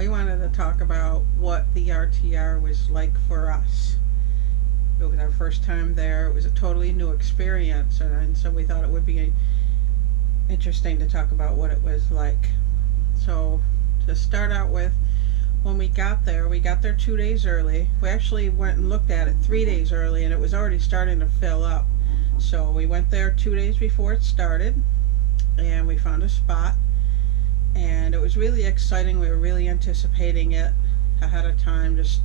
we wanted to talk about what the RTR was like for us. It was our first time there. It was a totally new experience, and so we thought it would be interesting to talk about what it was like. So, to start out with, when we got there 2 days early. We actually went and looked at it 3 days early, and it was already starting to fill up. So we went there 2 days before it started, and we found a spot, and it was really exciting. We were really anticipating it ahead of time, just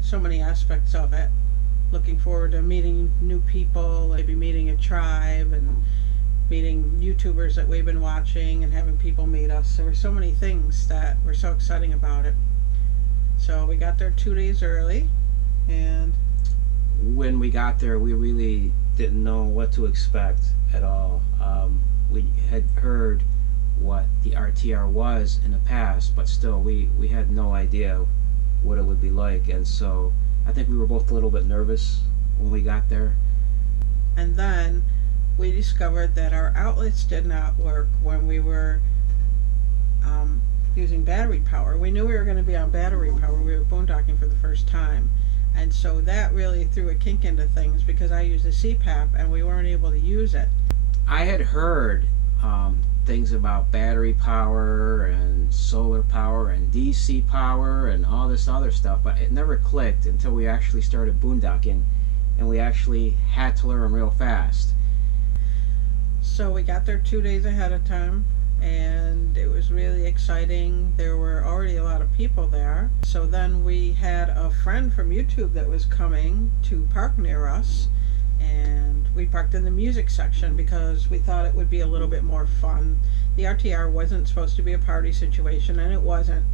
so many aspects of it. Looking forward to meeting new people, maybe meeting a tribe, and meeting YouTubers that we've been watching, and having people meet us. There were so many things that were so exciting about it. So we got there 2 days early, and when we got there, we really didn't know what to expect at all. We had heard what the RTR was in the past, but still we had no idea what it would be like, and so I think we were both a little bit nervous when we got there. And then we discovered that our outlets did not work when we were using battery power. We knew we were going to be on battery power. We were boondocking for the first time, and so that really threw a kink into things, because I used a CPAP and we weren't able to use it. I had heard things about battery power and solar power and DC power and all this other stuff, but it never clicked until we actually started boondocking, and we actually had to learn real fast. So we got there 2 days ahead of time, and it was really exciting. There were already a lot of people there. So then we had a friend from YouTube that was coming to park near us, and we parked in the music section because we thought it would be a little bit more fun. The RTR wasn't supposed to be a party situation, and it wasn't,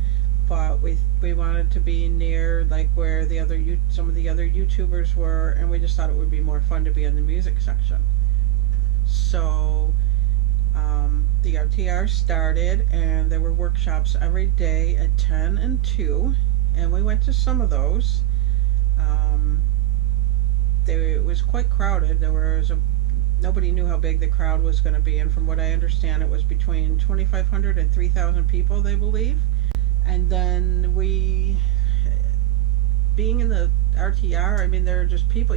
but we wanted to be near like where some of the other YouTubers were, and we just thought it would be more fun to be in the music section. So the RTR started, and there were workshops every day at 10 and 2, and we went to some of those. It was quite crowded. Nobody knew how big the crowd was going to be, and from what I understand, it was between 2,500 and 3,000 people, they believe. And then being in the RTR, I mean, there are just people.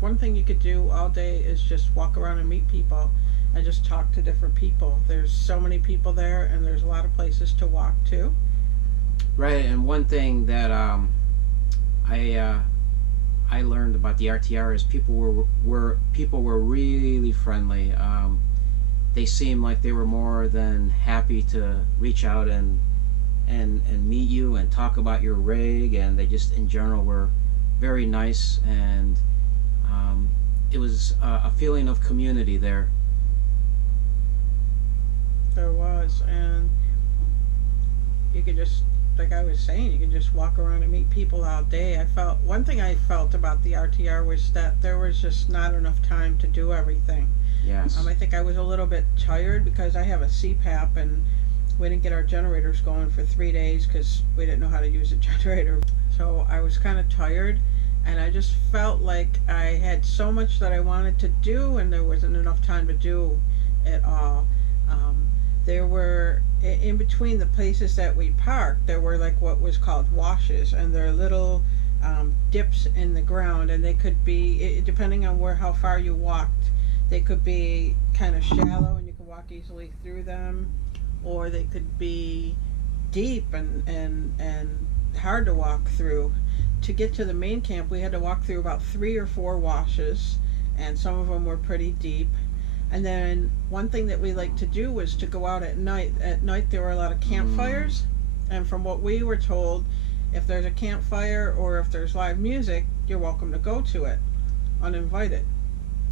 One thing you could do all day is just walk around and meet people and just talk to different people. There's so many people there, and there's a lot of places to walk to. Right, and one thing that I learned about the RTR is people were really friendly. They seemed like they were more than happy to reach out and meet you and talk about your rig, and they just in general were very nice, and it was a feeling of community there. There was, and you could just, like I was saying, you could just walk around and meet people all day. One thing I felt about the RTR was that there was just not enough time to do everything. Yes. I think I was a little bit tired because I have a CPAP, and we didn't get our generators going for 3 days because we didn't know how to use a generator. So I was kind of tired, and I just felt like I had so much that I wanted to do, and there wasn't enough time to do it all. There were, in between the places that we parked, there were like what was called washes, and they're little dips in the ground, and they could be, depending on how far you walked, they could be kind of shallow and you could walk easily through them, or they could be deep and hard to walk through. To get to the main camp, we had to walk through about 3 or 4 washes, and some of them were pretty deep. And then one thing that we liked to do was to go out at night. At night there were a lot of campfires, and from what we were told, if there's a campfire or if there's live music, you're welcome to go to it, uninvited.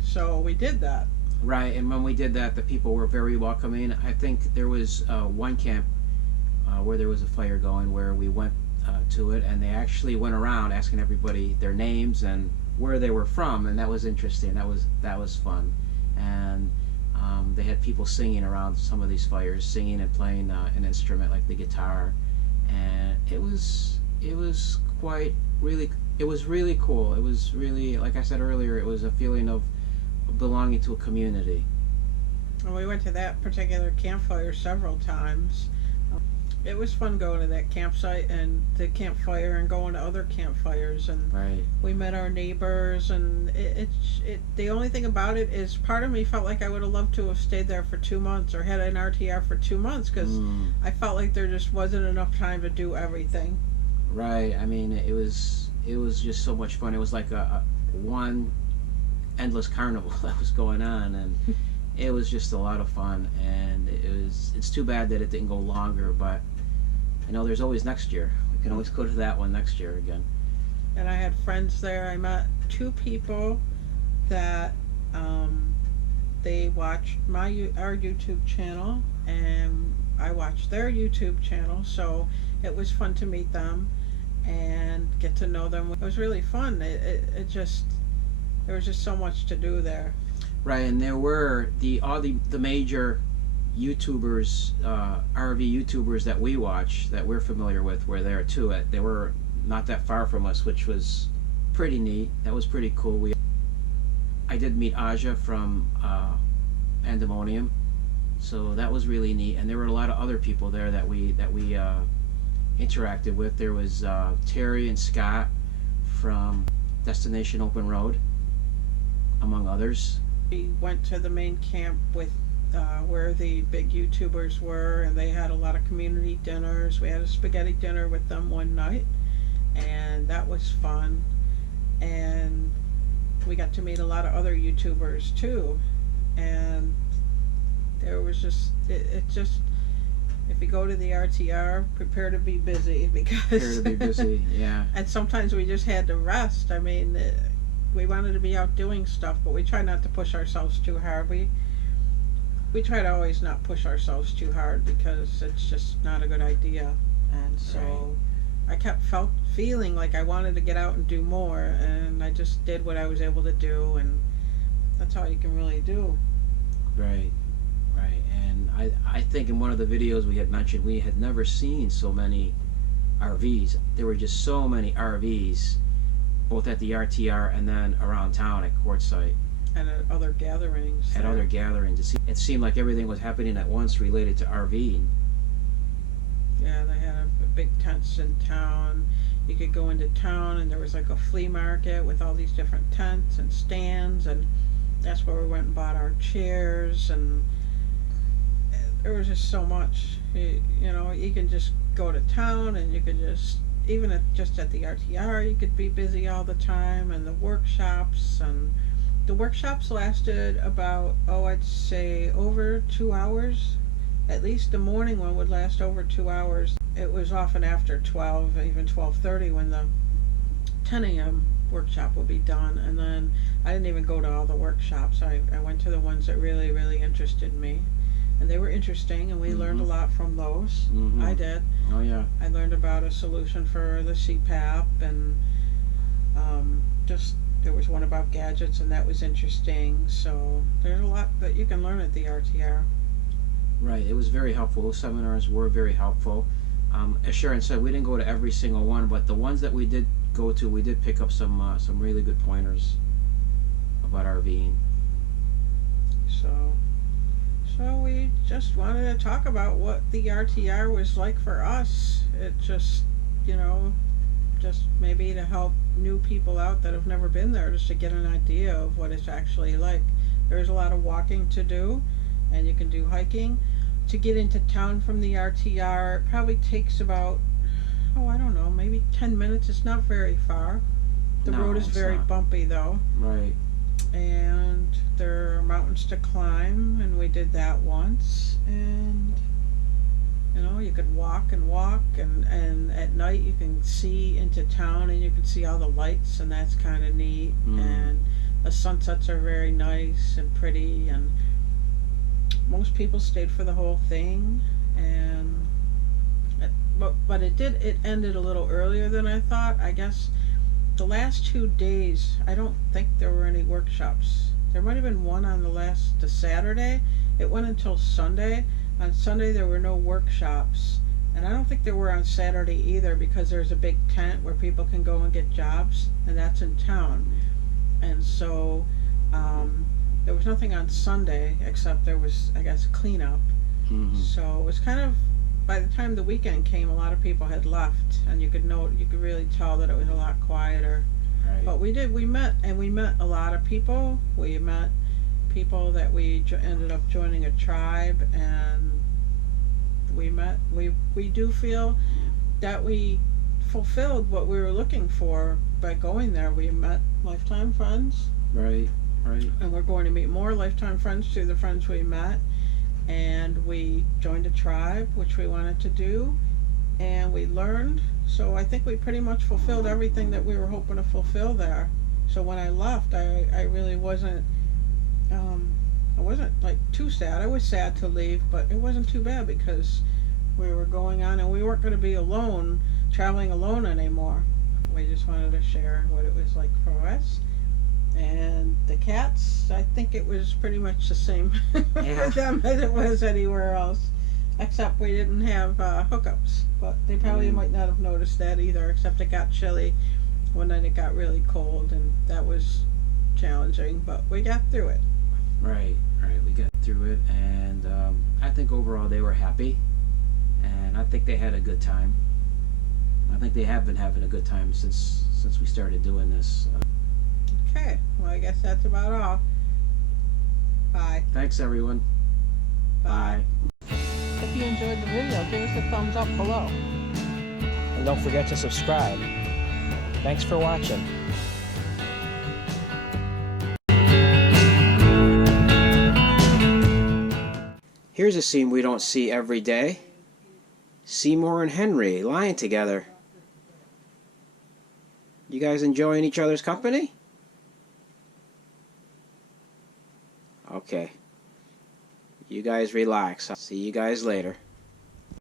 So we did that. Right, and when we did that, the people were very welcoming. I think there was one camp where there was a fire going, where we went to it, and they actually went around asking everybody their names and where they were from, and that was interesting. That was fun. And they had people singing around some of these fires, singing and playing an instrument like the guitar, and it was really cool. It was really, like I said earlier, it was a feeling of belonging to a community. And we went to that particular campfire several times. It was fun going to that campsite and the campfire and going to other campfires, and Right. we met our neighbors, and the only thing about it is part of me felt like I would have loved to have stayed there for 2 months or had an RTR for 2 months, because Mm. I felt like there just wasn't enough time to do everything. Right. I mean, it was just so much fun. It was like a one endless carnival that was going on, and it was just a lot of fun. And it's too bad that it didn't go longer, but there's always next year. We can always go to that one next year again. And I had friends there. I met two people that they watched our YouTube channel, and I watched their YouTube channel. So it was fun to meet them and get to know them. It was really fun. It just there was just so much to do there. Right, and there were all the major YouTubers, RV YouTubers that we watch, that we're familiar with, were there too. They were not that far from us, which was pretty neat. That was pretty cool. I did meet Aja from Pandemonium, so that was really neat. And there were a lot of other people there that we interacted with. There was Terry and Scott from Destination Open Road, among others. We went to the main camp with where the big YouTubers were, and they had a lot of community dinners. We had a spaghetti dinner with them one night, and that was fun. And we got to meet a lot of other YouTubers too. And there was just it just if you go to the RTR, prepare to be busy, because Prepare to be busy, yeah. And sometimes we just had to rest. I mean, we wanted to be out doing stuff, but we try not to push ourselves too hard. We try to always not push ourselves too hard, because it's just not a good idea. And so I kept feeling like I wanted to get out and do more, and I just did what I was able to do, and that's all you can really do. Right. And I think in one of the videos we had mentioned, we had never seen so many RVs. There were just so many RVs, both at the RTR and then around town at Quartzsite. And at other gatherings. At other gatherings. It seemed like everything was happening at once related to RVing. Yeah, they had a big tents in town. You could go into town, and there was like a flea market with all these different tents and stands, and that's where we went and bought our chairs. And there was just so much. You can just go to town, and you could even just at the RTR, you could be busy all the time. And the workshops lasted about, I'd say over 2 hours. At least the morning one would last over 2 hours. It was often after 12, even 12:30, when the 10 a.m. workshop would be done. And then I didn't even go to all the workshops. I went to the ones that really, really interested me. And they were interesting, and we learned a lot from those. I did. Oh, yeah. I learned about a solution for the CPAP, and there was one about gadgets, and that was interesting. So there's a lot that you can learn at the RTR. Right, it was very helpful. Those seminars were very helpful. As Sharon said, we didn't go to every single one, but the ones that we did go to, we did pick up some really good pointers about RVing. So we just wanted to talk about what the RTR was like for us. It just maybe to help new people out that have never been there, just to get an idea of what it's actually like. There's a lot of walking to do, and you can do hiking. To get into town from the RTR, it probably takes about, I don't know, maybe 10 minutes. It's not very far. The road is very bumpy though. Right. And there are mountains to climb, and we did that once. And you could walk, and at night you can see into town, and you can see all the lights, and that's kind of neat. And the sunsets are very nice and pretty, and most people stayed for the whole thing. But it ended a little earlier than I thought. I guess the last 2 days, I don't think there were any workshops. There might have been one on the Saturday. It went until Sunday. On Sunday there were no workshops, and I don't think there were on Saturday either, because there's a big tent where people can go and get jobs, and that's in town. And so there was nothing on Sunday, except there was, I guess, cleanup. So it was kind of by the time the weekend came, a lot of people had left, and you could really tell that it was a lot quieter. Right. But we met a lot of people. We met people that ended up joining a tribe, and we do feel that we fulfilled what we were looking for by going there. We met lifetime friends. Right. And we're going to meet more lifetime friends through the friends we met. And we joined a tribe, which we wanted to do, and we learned. So I think we pretty much fulfilled everything that we were hoping to fulfill there. So when I left, I really wasn't, I wasn't like too sad. I was sad to leave, but it wasn't too bad because we were going on and we weren't going to be alone, traveling alone anymore. We just wanted to share what it was like for us. And the cats, I think it was pretty much the same for them as it was anywhere else, except we didn't have hookups. But they probably might not have noticed that either, except it got chilly. One night it got really cold, and that was challenging, but we got through it. Right. We got through it, and I think overall they were happy, and I think they had a good time. I think they have been having a good time since we started doing this. Okay, well, I guess that's about all. Bye. Thanks, everyone. Bye. If you enjoyed the video, give us a thumbs up below. And don't forget to subscribe. Thanks for watching. Here's a scene we don't see every day. Seymour and Henry lying together. You guys enjoying each other's company? Okay. You guys relax. I'll see you guys later.